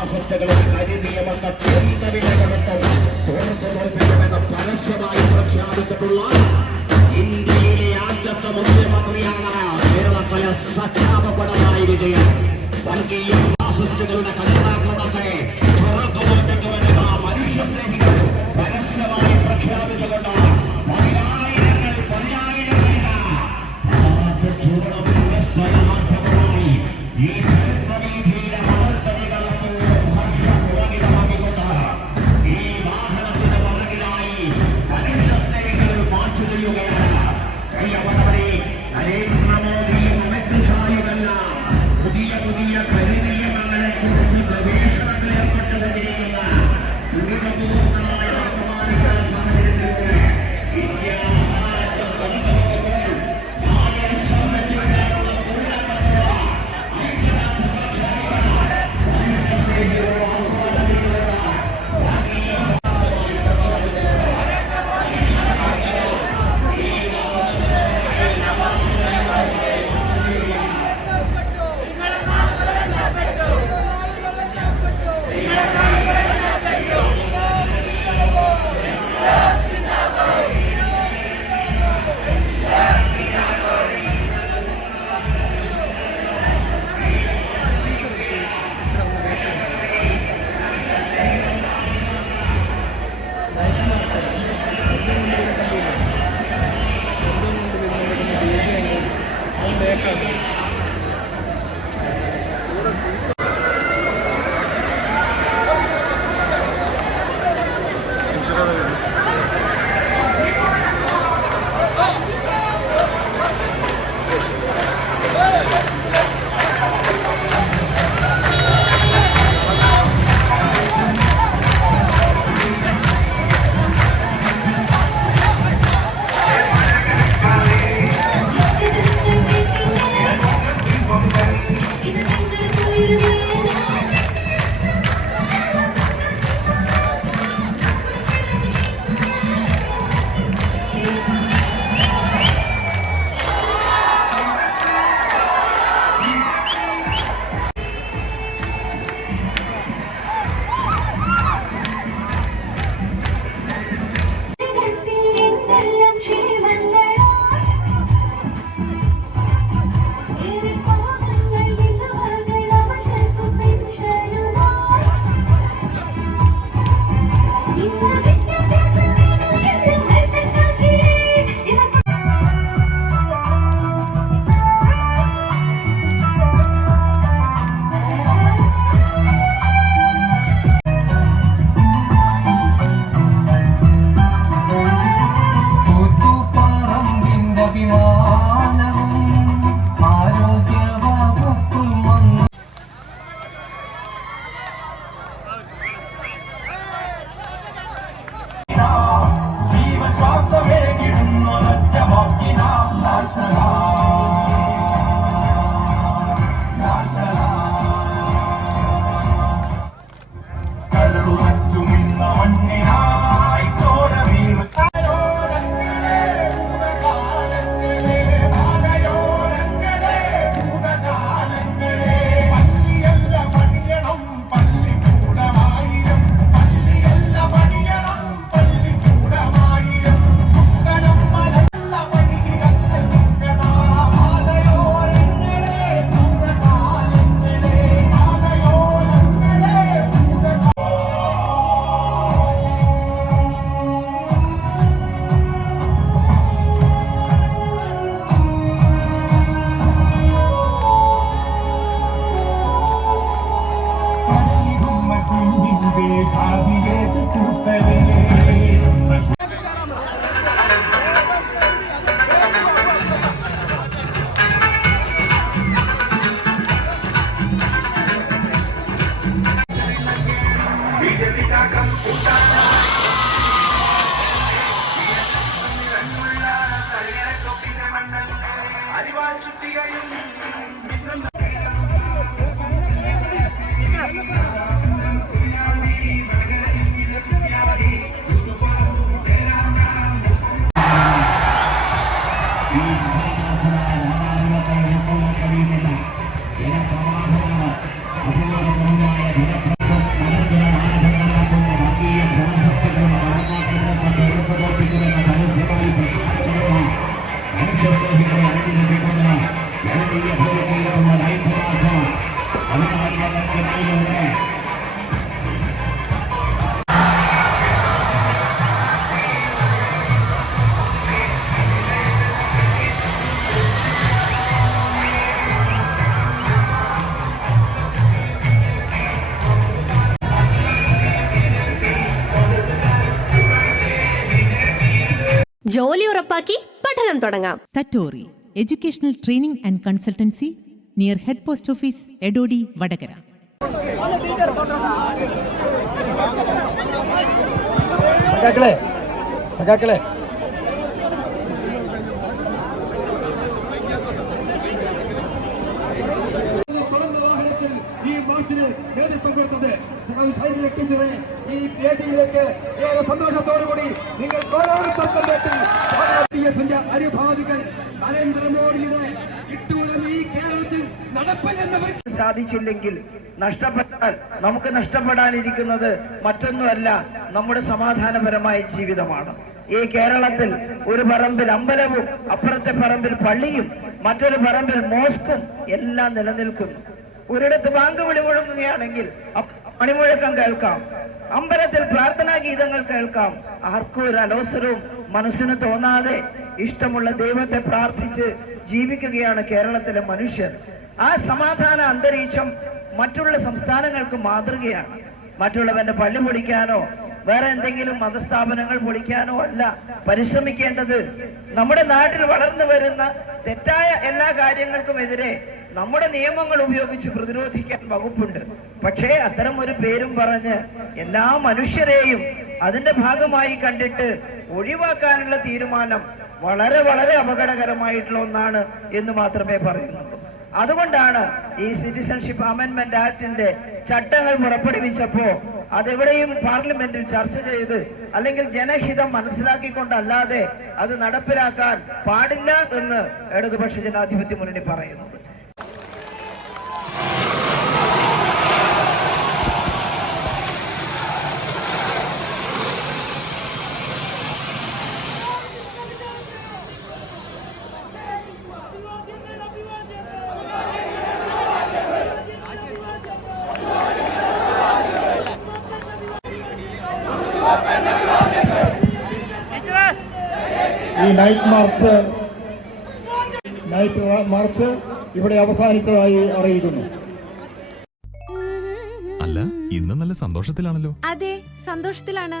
പ്രജാസത്തകളും കരിനിയമ തത്വന്തവിലടക്കം തോർത്ത് തോൽപ്പിക്കുമെന്ന് പരസ്യമായി പ്രഖ്യാപിച്ചിട്ടുള്ള ഇന്ത്യയിലെ ആദ്യത്തെ മുഖ്യമന്ത്രിയാണ് കേരളത്തിലെ സഖ്യാപടനായി വിജയൻ. വർഗീയ ഫാസിസ്റ്റുകളുടെ കടന്നാക്രമത്തെ Come on. ജോലി ഉറപ്പാക്കി പഠനം തുടങ്ങാം. Satori educational training and consultancy near head post office Edodi Vadakara. സഖാക്കളെ സഖാക്കളെ. മാർച്ചിന് നേതൃത്വം കൊടുത്തത്. സൈനിക ഈ വേദിയിലേക്ക് ഏറെ സന്തോഷത്തോടുകൂടി നിങ്ങൾ ഓരോരുത്തർക്കും അനുഭാവികൾ നരേന്ദ്രമോദിയുടെ ഈ കേരളത്തിൽ സാധിച്ചില്ലെങ്കിൽ നഷ്ടപ്പെട്ടാൽ നമുക്ക് നഷ്ടപ്പെടാനിരിക്കുന്നത് മറ്റൊന്നുമല്ല നമ്മുടെ സമാധാനപരമായ ജീവിതമാണ്. ഈ കേരളത്തിൽ ഒരു പറമ്പിൽ അമ്പലവും അപ്പുറത്തെ പറമ്പിൽ പള്ളിയും മറ്റൊരു പറമ്പിൽ മോസ്കും എല്ലാം നിലനിൽക്കുന്നു. ഒരിടത്ത് ബാങ്ക് വിളി മുഴങ്ങുകയാണെങ്കിൽ മണിമുഴക്കം കേൾക്കാം. അമ്പലത്തിൽ പ്രാർത്ഥനാ ഗീതങ്ങൾ കേൾക്കാം. ആർക്കും ഒരു അലോസരവും മനസ്സിന് തോന്നാതെ ഇഷ്ടമുള്ള ദൈവത്തെ പ്രാർത്ഥിച്ച് ജീവിക്കുകയാണ് കേരളത്തിലെ മനുഷ്യർ ആ സമാധാന അന്തരീക്ഷം മറ്റുള്ള സംസ്ഥാനങ്ങൾക്ക് മാതൃകയാണ്. മറ്റുള്ളവന്റെ പള്ളി പൊളിക്കാനോ വേറെ എന്തെങ്കിലും മതസ്ഥാപനങ്ങൾ പൊളിക്കാനോ അല്ല പരിശ്രമിക്കേണ്ടത് നമ്മുടെ നാട്ടിൽ വളർന്നു വരുന്ന തെറ്റായ എല്ലാ കാര്യങ്ങൾക്കുമെതിരെ നമ്മുടെ നിയമങ്ങൾ ഉപയോഗിച്ച് പ്രതിരോധിക്കാൻ വകുപ്പുണ്ട്. പക്ഷേ അത്തരം ഒരു പേരും പറഞ്ഞ് എല്ലാ മനുഷ്യരെയും അതിന്റെ ഭാഗമായി കണ്ടിട്ട് ഒഴിവാക്കാനുള്ള തീരുമാനം വളരെ വളരെ അപകടകരമായിട്ടുള്ള ഒന്നാണ് എന്ന് മാത്രമേ പറയുന്നുള്ളൂ. അതുകൊണ്ടാണ് ഈ സിറ്റിസൺഷിപ്പ് അമെന്റ്മെന്റ് ആക്ടിന്റെ ചട്ടങ്ങൾ പുറപ്പെടുവിച്ചപ്പോ അതെവിടെയും പാർലമെന്റിൽ ചർച്ച ചെയ്ത് അല്ലെങ്കിൽ ജനഹിതം മനസ്സിലാക്കിക്കൊണ്ടല്ലാതെ അത് നടപ്പിലാക്കാൻ പാടില്ല എന്ന് ഇടതുപക്ഷ ജനാധിപത്യ മുന്നണി പറയുന്നത്. നൈറ്റ് മാർച്ച് നൈറ്റ് മാർച്ച് ഇവിടെ അവസാനിച്ചതായി അറിയിക്കുന്നു. അല്ല ഇന്ന് നല്ല സന്തോഷത്തിലാണല്ലോ. അതെ സന്തോഷത്തിലാണ്.